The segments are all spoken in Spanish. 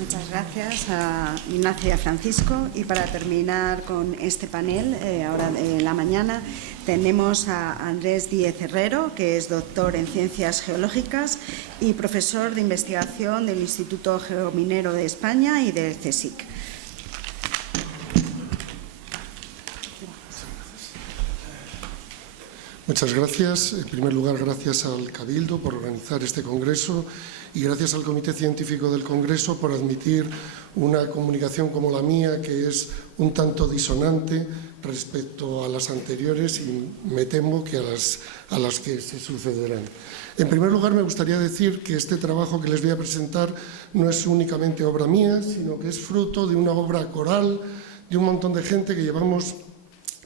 Muchas gracias a Ignacio y a Francisco. Y para terminar con este panel, ahora de la mañana, tenemos a Andrés Díez Herrero, que es doctor en Ciencias Geológicas y profesor de investigación del Instituto Geominero de España y del CSIC. Muchas gracias. En primer lugar, gracias al Cabildo por organizar este congreso y gracias al Comité Científico del Congreso por admitir una comunicación como la mía, que es un tanto disonante respecto a las anteriores y me temo que a las que se sucederán. En primer lugar, me gustaría decir que este trabajo que les voy a presentar no es únicamente obra mía, sino que es fruto de una obra coral de un montón de gente que llevamos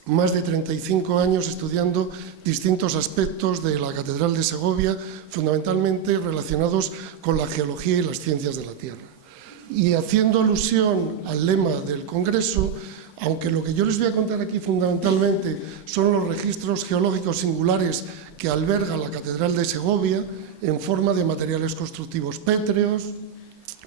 más de 35 años estudiando distintos aspectos de la Catedral de Segovia, fundamentalmente relacionados con la geología y las ciencias de la Tierra. Y haciendo alusión al lema del Congreso, aunque lo que yo les voy a contar aquí fundamentalmente son los registros geológicos singulares que alberga la Catedral de Segovia en forma de materiales constructivos pétreos,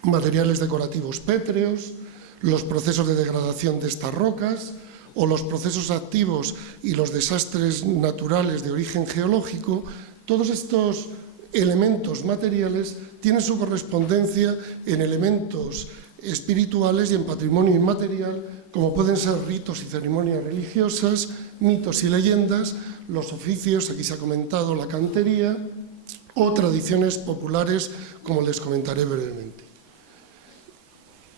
materiales decorativos pétreos, los procesos de degradación de estas rocas, o los procesos activos y los desastres naturales de origen geológico, todos estos elementos materiales tienen su correspondencia en elementos espirituales y en patrimonio inmaterial, como pueden ser ritos y ceremonias religiosas, mitos y leyendas, los oficios, aquí se ha comentado la cantería, o tradiciones populares, como les comentaré brevemente.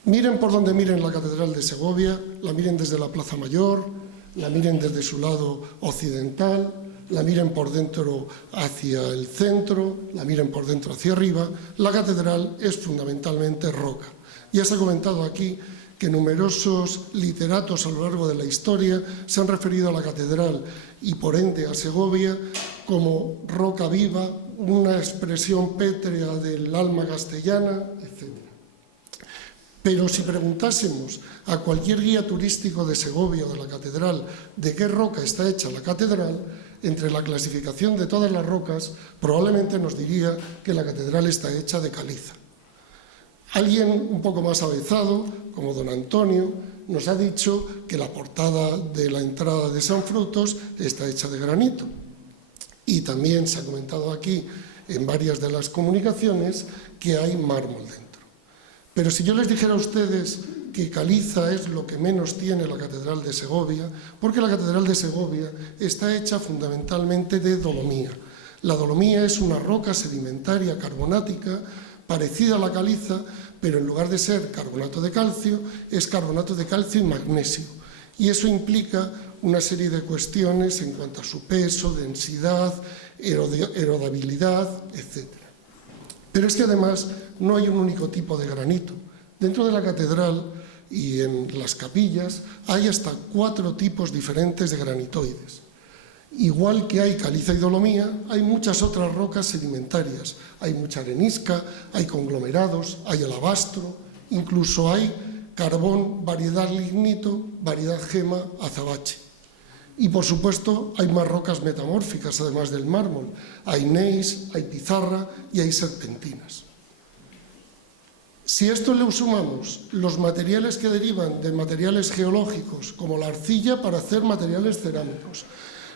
Miren por donde miren la Catedral de Segovia, la miren desde la Plaza Mayor, la miren desde su lado occidental, la miren por dentro hacia el centro, la miren por dentro hacia arriba, la catedral es fundamentalmente roca. Ya se ha comentado aquí que numerosos literatos a lo largo de la historia se han referido a la catedral y por ende a Segovia como roca viva, una expresión pétrea del alma castellana, etc. Pero si preguntásemos a cualquier guía turístico de Segovia o de la catedral de qué roca está hecha la catedral, entre la clasificación de todas las rocas, probablemente nos diría que la catedral está hecha de caliza. Alguien un poco más avezado, como don Antonio, nos ha dicho que la portada de la entrada de San Frutos está hecha de granito. Y también se ha comentado aquí en varias de las comunicaciones que hay mármol dentro. Pero si yo les dijera a ustedes que caliza es lo que menos tiene la Catedral de Segovia, porque la Catedral de Segovia está hecha fundamentalmente de dolomía. La dolomía es una roca sedimentaria carbonática parecida a la caliza, pero en lugar de ser carbonato de calcio, es carbonato de calcio y magnesio. Y eso implica una serie de cuestiones en cuanto a su peso, densidad, erodabilidad, etc. Pero es que además no hay un único tipo de granito. Dentro de la catedral y en las capillas hay hasta 4 tipos diferentes de granitoides. Igual que hay caliza y dolomía, hay muchas otras rocas sedimentarias. Hay mucha arenisca, hay conglomerados, hay alabastro, incluso hay carbón, variedad lignito, variedad gema, azabache. Y por supuesto hay más rocas metamórficas además del mármol. Hay gneiss, hay pizarra y hay serpentinas. Si a esto le sumamos los materiales que derivan de materiales geológicos, como la arcilla para hacer materiales cerámicos,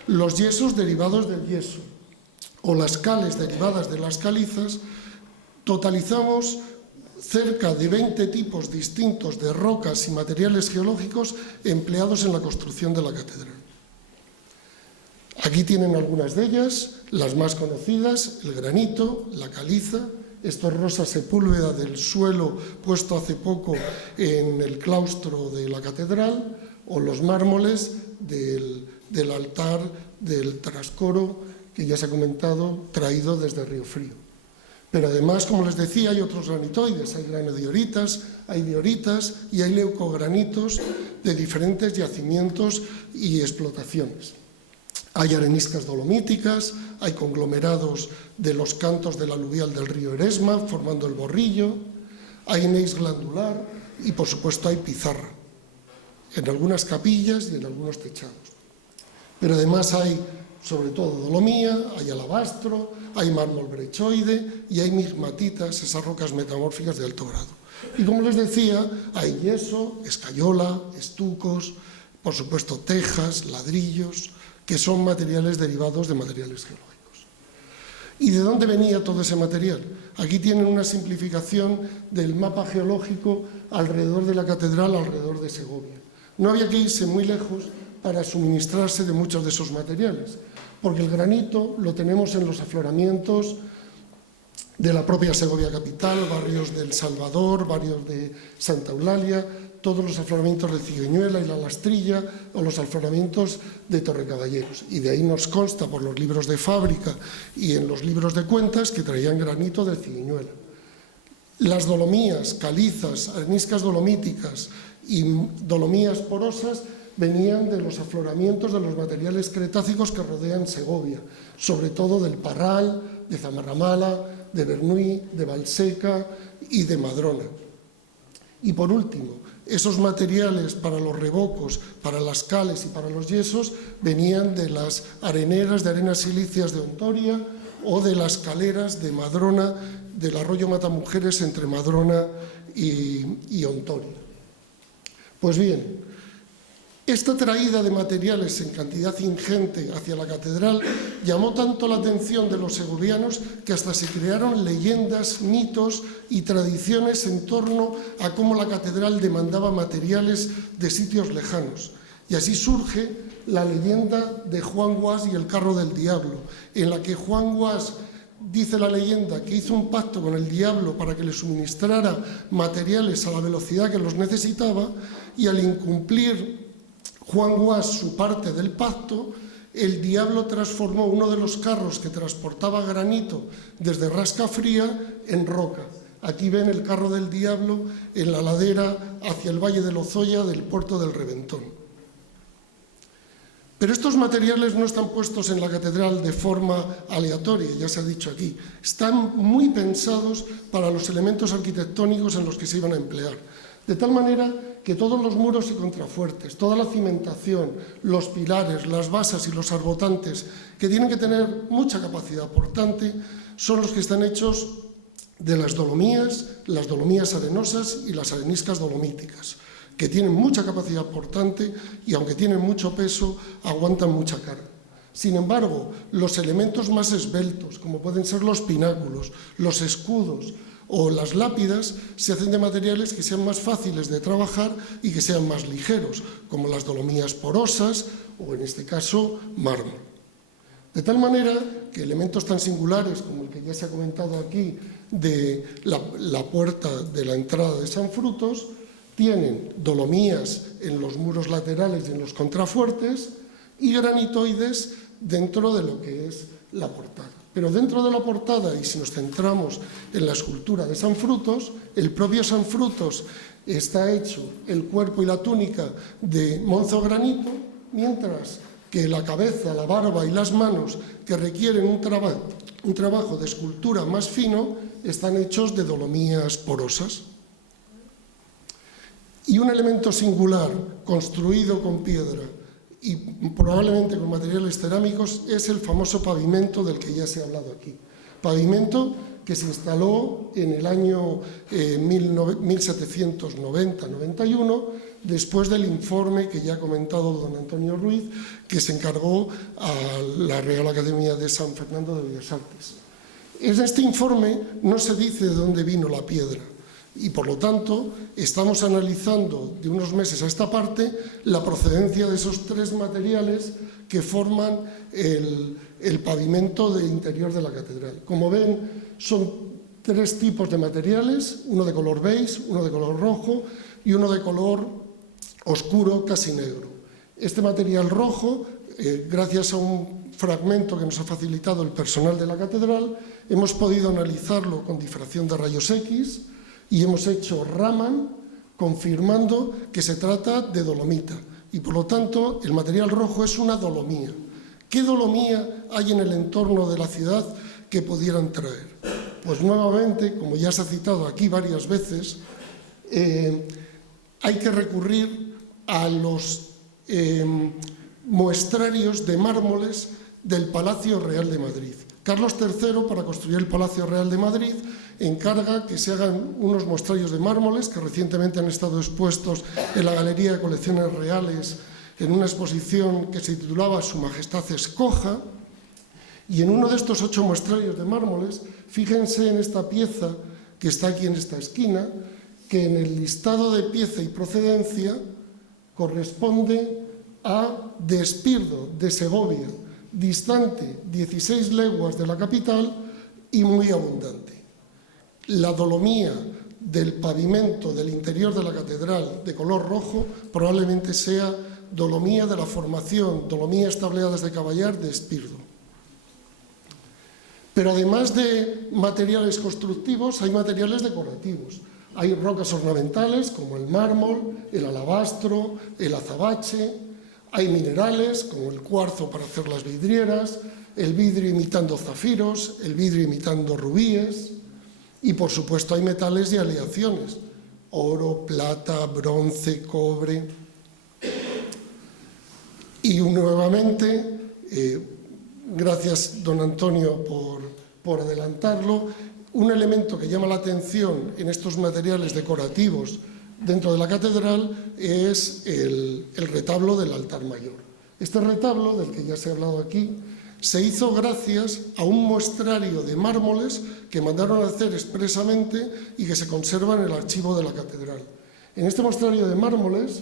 los yesos derivados del yeso o las cales derivadas de las calizas, totalizamos cerca de 20 tipos distintos de rocas y materiales geológicos empleados en la construcción de la catedral. Aquí tienen algunas de ellas, las más conocidas: el granito, la caliza, esto es rosa sepúlveda del suelo puesto hace poco en el claustro de la catedral, o los mármoles del altar del trascoro, que ya se ha comentado, traído desde Río Frío. Pero además, como les decía, hay otros granitoides, hay granodioritas, hay dioritas y hay leucogranitos de diferentes yacimientos y explotaciones. Hay areniscas dolomíticas, hay conglomerados de los cantos del aluvial del río Eresma, formando el Borrillo, hay gneiss glandular y, por supuesto, hay pizarra, en algunas capillas y en algunos techados. Pero además hay sobre todo dolomía, hay alabastro, hay mármol brechoide y hay migmatitas, esas rocas metamórficas de alto grado. Y como les decía, hay yeso, escayola, estucos, por supuesto tejas, ladrillos, que son materiales derivados de materiales geológicos. ¿Y de dónde venía todo ese material? Aquí tienen una simplificación del mapa geológico alrededor de la catedral, alrededor de Segovia. No había que irse muy lejos para suministrarse de muchos de esos materiales, porque el granito lo tenemos en los afloramientos de la propia Segovia capital, barrios del Salvador, barrios de Santa Eulalia, todos los afloramientos de Cigüeñuela y la Lastrilla o los afloramientos de Torrecaballeros. Y de ahí nos consta por los libros de fábrica y en los libros de cuentas que traían granito de Cigüeñuela. Las dolomías, calizas, areniscas dolomíticas y dolomías porosas venían de los afloramientos de los materiales cretácicos que rodean Segovia, sobre todo del Parral, de Zamarramala, de Bernuy, de Valseca y de Madrona. Y por último, esos materiales para los revocos, para las cales y para los yesos venían de las areneras de arenas silíceas de Ontoria o de las caleras de Madrona, del arroyo Matamujeres entre Madrona y Ontoria. Pues bien, esta traída de materiales en cantidad ingente hacia la catedral llamó tanto la atención de los segovianos que hasta se crearon leyendas, mitos y tradiciones en torno a cómo la catedral demandaba materiales de sitios lejanos. Y así surge la leyenda de Juan Guas y el carro del diablo, en la que Juan Guas, dice la leyenda, que hizo un pacto con el diablo para que le suministrara materiales a la velocidad que los necesitaba, y al incumplir Juan Guas su parte del pacto, el diablo transformó uno de los carros que transportaba granito desde Rascafría en roca. Aquí ven el carro del diablo en la ladera hacia el Valle de Lozoya del puerto del Reventón. Pero estos materiales no están puestos en la catedral de forma aleatoria, ya se ha dicho aquí. Están muy pensados para los elementos arquitectónicos en los que se iban a emplear. De tal manera que todos los muros y contrafuertes, toda la cimentación, los pilares, las basas y los arbotantes, que tienen que tener mucha capacidad portante, son los que están hechos de las dolomías arenosas y las areniscas dolomíticas, que tienen mucha capacidad portante y aunque tienen mucho peso, aguantan mucha carga. Sin embargo, los elementos más esbeltos, como pueden ser los pináculos, los escudos o las lápidas, se hacen de materiales que sean más fáciles de trabajar y que sean más ligeros, como las dolomías porosas o, en este caso, mármol. De tal manera que elementos tan singulares como el que ya se ha comentado aquí de la puerta de la entrada de San Frutos tienen dolomías en los muros laterales y en los contrafuertes y granitoides dentro de lo que es la portada. Pero dentro de la portada, y si nos centramos en la escultura de San Frutos, el propio San Frutos está hecho el cuerpo y la túnica de monzo granito, mientras que la cabeza, la barba y las manos, que requieren un trabajo de escultura más fino, están hechos de dolomías porosas. Y un elemento singular, construido con piedra y probablemente con materiales cerámicos, es el famoso pavimento del que ya se ha hablado aquí. Pavimento que se instaló en el año 1790-91, después del informe que ya ha comentado don Antonio Ruiz, que se encargó a la Real Academia de San Fernando de Bellas Artes. En este informe no se dice de dónde vino la piedra, y por lo tanto estamos analizando de unos meses a esta parte la procedencia de esos tres materiales que forman el pavimento del interior de la catedral. Como ven, son tres tipos de materiales, uno de color beige, uno de color rojo y uno de color oscuro, casi negro. Este material rojo, gracias a un fragmento que nos ha facilitado el personal de la catedral, hemos podido analizarlo con difracción de rayos X, y hemos hecho Raman confirmando que se trata de dolomita y por lo tanto el material rojo es una dolomía. ¿Qué dolomía hay en el entorno de la ciudad que pudieran traer? Pues nuevamente, como ya se ha citado aquí varias veces, hay que recurrir a los muestrarios de mármoles del Palacio Real de Madrid. Carlos III, para construir el Palacio Real de Madrid, encarga que se hagan unos mostrarios de mármoles que recientemente han estado expuestos en la Galería de Colecciones Reales en una exposición que se titulaba Su Majestad escoja, y en uno de estos 8 muestrarios de mármoles, fíjense en esta pieza que está aquí en esta esquina, que en el listado de pieza y procedencia corresponde a de Espirdo, de Segovia, distante 16 leguas de la capital y muy abundante. La dolomía del pavimento del interior de la catedral de color rojo probablemente sea dolomía de la formación, dolomías tableadas de Caballar de Espirdo. Pero además de materiales constructivos, hay materiales decorativos. Hay rocas ornamentales como el mármol, el alabastro, el azabache. Hay minerales como el cuarzo para hacer las vidrieras, el vidrio imitando zafiros, el vidrio imitando rubíes. Y por supuesto hay metales y aleaciones: oro, plata, bronce, cobre. Y nuevamente, gracias don Antonio por adelantarlo, un elemento que llama la atención en estos materiales decorativos dentro de la catedral es el retablo del altar mayor. Este retablo, del que ya se ha hablado aquí, se hizo gracias a un muestrario de mármoles que mandaron a hacer expresamente y que se conserva en el archivo de la catedral. En este muestrario de mármoles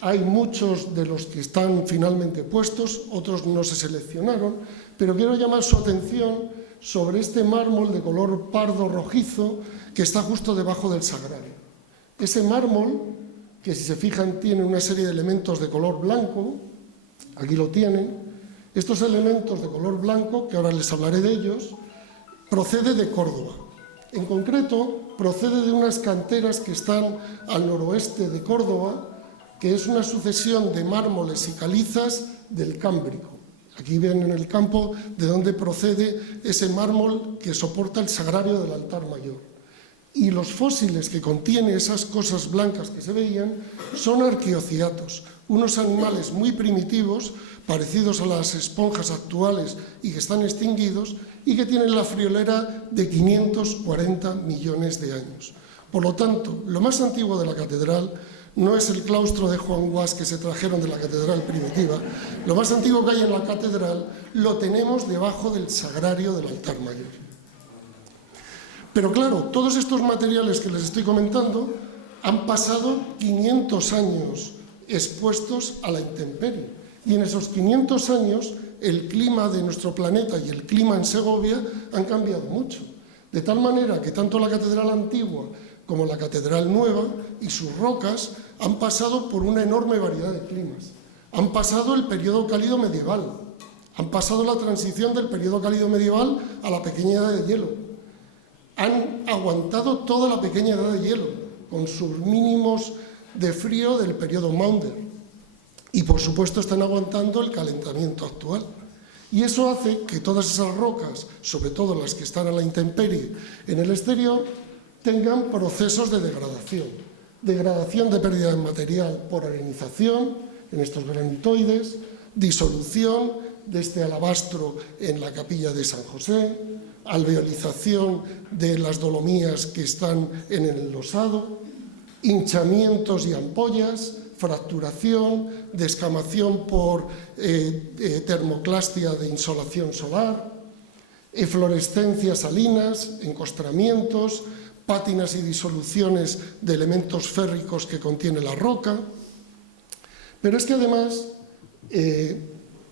hay muchos de los que están finalmente puestos, otros no se seleccionaron, pero quiero llamar su atención sobre este mármol de color pardo rojizo que está justo debajo del sagrario. Ese mármol, que si se fijan tiene una serie de elementos de color blanco, aquí lo tienen, estos elementos de color blanco, que ahora les hablaré de ellos, procede de Córdoba. En concreto, procede de unas canteras que están al noroeste de Córdoba, que es una sucesión de mármoles y calizas del Cámbrico. Aquí ven en el campo de dónde procede ese mármol que soporta el sagrario del altar mayor. Y los fósiles que contiene esas cosas blancas que se veían son arqueociatos, unos animales muy primitivos, parecidos a las esponjas actuales y que están extinguidos y que tienen la friolera de 540 millones de años. Por lo tanto, lo más antiguo de la catedral no es el claustro de Juan Guas que se trajeron de la catedral primitiva. Lo más antiguo que hay en la catedral lo tenemos debajo del sagrario del altar mayor. Pero claro, todos estos materiales que les estoy comentando han pasado 500 años expuestos a la intemperie. Y en esos 500 años el clima de nuestro planeta y el clima en Segovia han cambiado mucho. De tal manera que tanto la catedral antigua como la catedral nueva y sus rocas han pasado por una enorme variedad de climas. Han pasado el periodo cálido medieval, han pasado la transición del periodo cálido medieval a la pequeña edad de hielo, han aguantado toda la pequeña edad de hielo, con sus mínimos de frío del periodo Maunder, y por supuesto están aguantando el calentamiento actual. Y eso hace que todas esas rocas, sobre todo las que están a la intemperie en el exterior, tengan procesos de degradación de pérdida de material por arenización en estos granitoides, disolución de este alabastro en la capilla de San José, alveolización de las dolomías que están en el enlosado, hinchamientos y ampollas, fracturación, descamación por termoclastia de insolación solar, eflorescencias salinas, encostramientos, pátinas y disoluciones de elementos férricos que contiene la roca. Pero es que además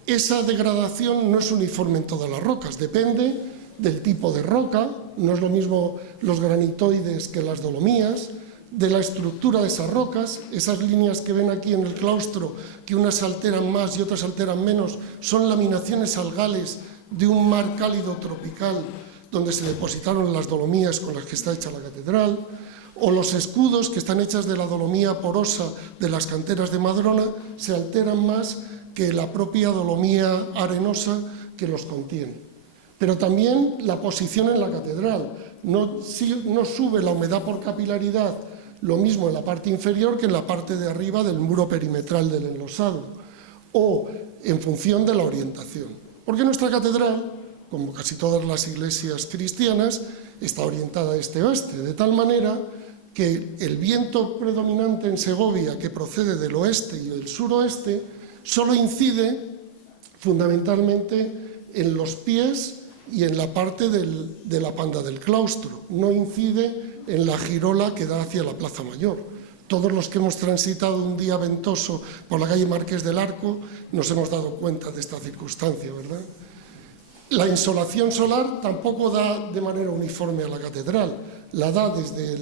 esa degradación no es uniforme en todas las rocas, depende del tipo de roca, no es lo mismo los granitoides que las dolomías, de la estructura de esas rocas. Esas líneas que ven aquí en el claustro, que unas se alteran más y otras se alteran menos, son laminaciones algales de un mar cálido tropical donde se depositaron las dolomías con las que está hecha la catedral, o los escudos que están hechas de la dolomía porosa de las canteras de Madrona se alteran más que la propia dolomía arenosa que los contiene. Pero también la posición en la catedral. No sube la humedad por capilaridad lo mismo en la parte inferior que en la parte de arriba del muro perimetral del enlosado, o en función de la orientación. Porque nuestra catedral, como casi todas las iglesias cristianas, está orientada este-oeste, de tal manera que el viento predominante en Segovia, que procede del oeste y del suroeste, solo incide fundamentalmente en los pies y en la parte de la panda del claustro, no incide en la girola que da hacia la Plaza Mayor. Todos los que hemos transitado un día ventoso por la calle Marqués del Arco nos hemos dado cuenta de esta circunstancia, ¿verdad? La insolación solar tampoco da de manera uniforme a la catedral, la da desde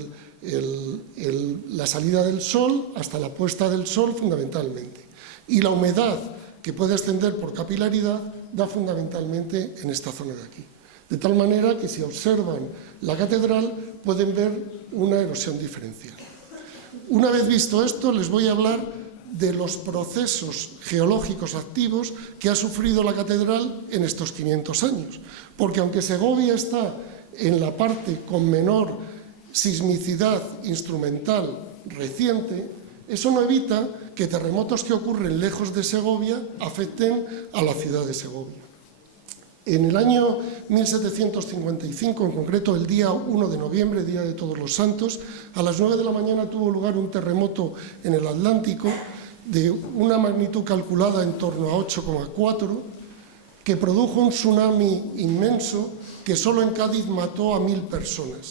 la salida del sol hasta la puesta del sol fundamentalmente. Y la humedad que puede ascender por capilaridad da fundamentalmente en esta zona de aquí. De tal manera que si observan la catedral pueden ver una erosión diferencial. Una vez visto esto, les voy a hablar de los procesos geológicos activos que ha sufrido la catedral en estos 500 años. Porque aunque Segovia está en la parte con menor sismicidad instrumental reciente, eso no evita que terremotos que ocurren lejos de Segovia afecten a la ciudad de Segovia. En el año 1755, en concreto el día 1 de noviembre, Día de Todos los Santos, a las 9 de la mañana tuvo lugar un terremoto en el Atlántico de una magnitud calculada en torno a 8,4, que produjo un tsunami inmenso que solo en Cádiz mató a 1000 personas.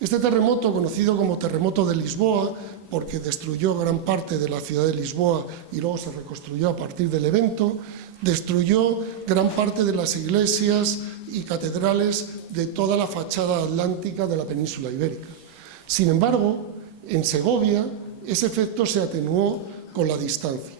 Este terremoto, conocido como terremoto de Lisboa, porque destruyó gran parte de la ciudad de Lisboa y luego se reconstruyó a partir del evento, destruyó gran parte de las iglesias y catedrales de toda la fachada atlántica de la península ibérica. Sin embargo, en Segovia ese efecto se atenuó con la distancia.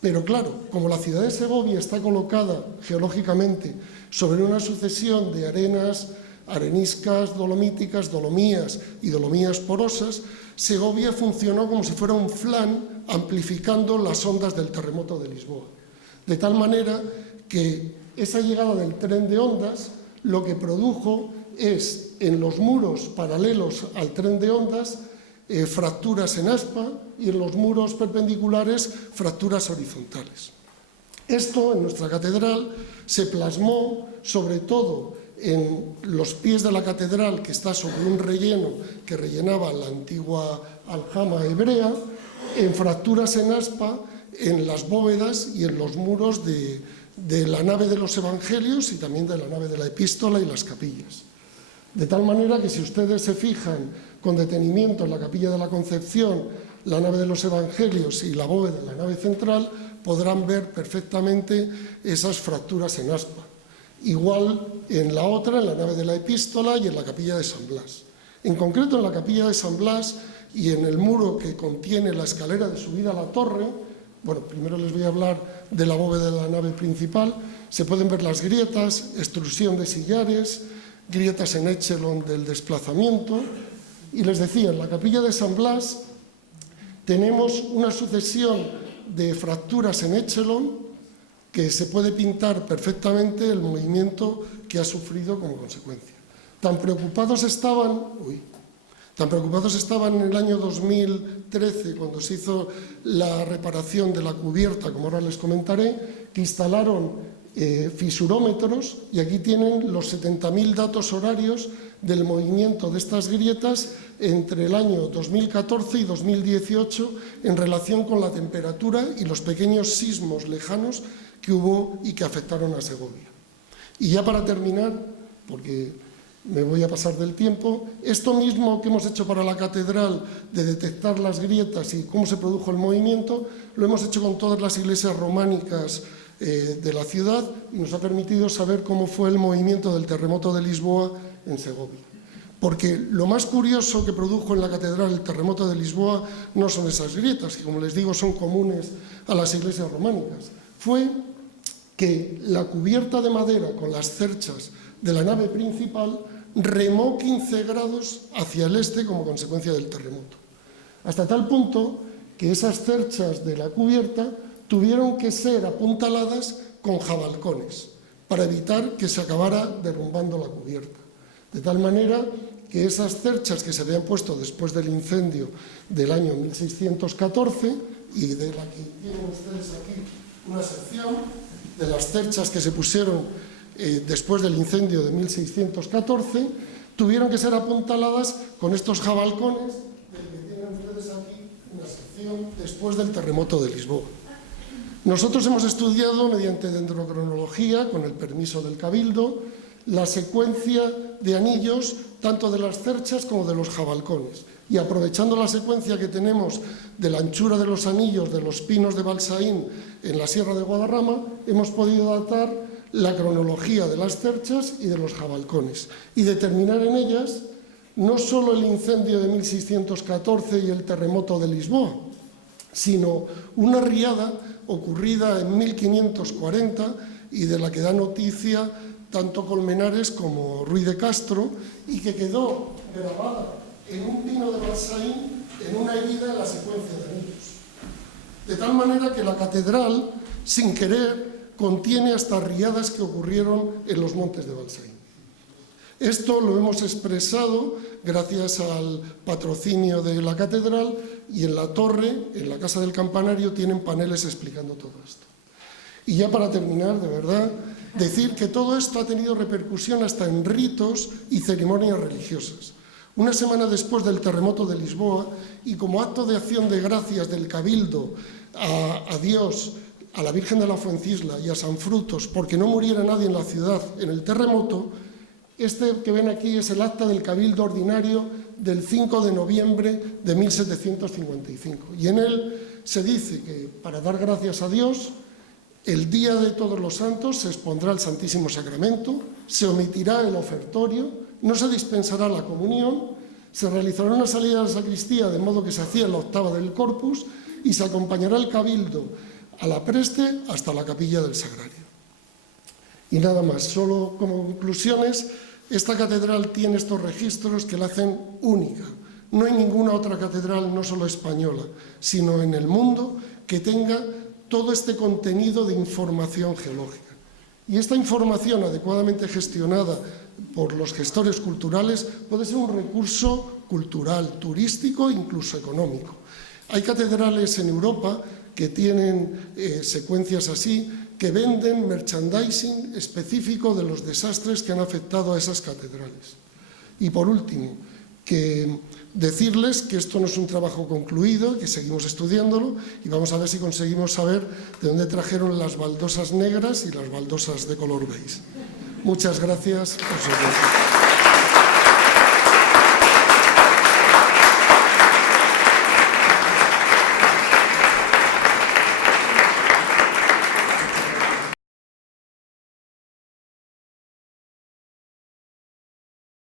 Pero claro, como la ciudad de Segovia está colocada geológicamente sobre una sucesión de arenas, areniscas dolomíticas, dolomías y dolomías porosas, Segovia funcionó como si fuera un flan amplificando las ondas del terremoto de Lisboa. De tal manera que esa llegada del tren de ondas lo que produjo es en los muros paralelos al tren de ondas fracturas en aspa y en los muros perpendiculares fracturas horizontales. Esto en nuestra catedral se plasmó sobre todo en los pies de la catedral, que está sobre un relleno que rellenaba la antigua aljama hebrea, en fracturas en aspa en las bóvedas y en los muros de la nave de los evangelios y también de la nave de la epístola y las capillas. De tal manera que si ustedes se fijan con detenimiento en la capilla de la Concepción, la nave de los evangelios y la bóveda de la nave central, podrán ver perfectamente esas fracturas en aspa. Igual en la otra, en la nave de la epístola y en la capilla de San Blas. En concreto en la capilla de San Blas y en el muro que contiene la escalera de subida a la torre, bueno, primero les voy a hablar de la bóveda de la nave principal, se pueden ver las grietas, extrusión de sillares, grietas en echelon del desplazamiento, y les decía, en la capilla de San Blas tenemos una sucesión de fracturas en echelon que se puede pintar perfectamente el movimiento que ha sufrido como consecuencia. Tan preocupados estaban en el año 2013, cuando se hizo la reparación de la cubierta, como ahora les comentaré, que instalaron fisurómetros, y aquí tienen los 70.000 datos horarios del movimiento de estas grietas entre el año 2014 y 2018 en relación con la temperatura y los pequeños sismos lejanos que hubo y que afectaron a Segovia. Y ya para terminar, porque me voy a pasar del tiempo, esto mismo que hemos hecho para la catedral de detectar las grietas y cómo se produjo el movimiento, lo hemos hecho con todas las iglesias románicas de la ciudad y nos ha permitido saber cómo fue el movimiento del terremoto de Lisboa en Segovia. Porque lo más curioso que produjo en la catedral el terremoto de Lisboa no son esas grietas, que como les digo son comunes a las iglesias románicas. Fue que la cubierta de madera con las cerchas de la nave principal remó 15 grados hacia el este como consecuencia del terremoto. Hasta tal punto que esas cerchas de la cubierta tuvieron que ser apuntaladas con jabalcones para evitar que se acabara derrumbando la cubierta. De tal manera que esas cerchas que se habían puesto después del incendio del año 1614 y de la que tienen ustedes aquí una sección, de las cerchas que se pusieron después del incendio de 1614, tuvieron que ser apuntaladas con estos jabalcones del que tienen ustedes aquí una sección después del terremoto de Lisboa. Nosotros hemos estudiado mediante dendrocronología, con el permiso del Cabildo, la secuencia de anillos tanto de las cerchas como de los jabalcones. Y aprovechando la secuencia que tenemos de la anchura de los anillos de los pinos de Balsaín en la Sierra de Guadarrama, hemos podido datar la cronología de las cerchas y de los jabalcones y determinar en ellas no solo el incendio de 1614 y el terremoto de Lisboa, sino una riada ocurrida en 1540 y de la que da noticia tanto Colmenares como Ruy de Castro y que quedó grabada en un pino de Balsaín en una herida en la secuencia de anillos. De tal manera que la catedral, sin querer, contiene hasta riadas que ocurrieron en los montes de Balsaín. Esto lo hemos expresado gracias al patrocinio de la catedral y en la torre, en la casa del campanario, tienen paneles explicando todo esto. Y ya para terminar, de verdad, decir que todo esto ha tenido repercusión hasta en ritos y ceremonias religiosas. Una semana después del terremoto de Lisboa y como acto de acción de gracias del Cabildo a Dios, a la Virgen de la Fuencisla y a San Frutos, porque no muriera nadie en la ciudad en el terremoto, este que ven aquí es el acta del Cabildo Ordinario del 5 de noviembre de 1755. Y en él se dice que para dar gracias a Dios, el día de Todos los Santos se expondrá el Santísimo Sacramento, se omitirá el ofertorio, no se dispensará la comunión, se realizará una salida a la sacristía de modo que se hacía en la octava del Corpus y se acompañará el Cabildo a la preste hasta la capilla del Sagrario. Y nada más, solo como conclusiones, esta catedral tiene estos registros que la hacen única. No hay ninguna otra catedral, no solo española, sino en el mundo, que tenga todo este contenido de información geológica. Y esta información adecuadamente gestionada por los gestores culturales puede ser un recurso cultural, turístico e incluso económico. Hay catedrales en Europa que tienen secuencias así, que venden merchandising específico de los desastres que han afectado a esas catedrales. Y por último, que decirles que esto no es un trabajo concluido, que seguimos estudiándolo y vamos a ver si conseguimos saber de dónde trajeron las baldosas negras y las baldosas de color beige. Muchas gracias por su atención.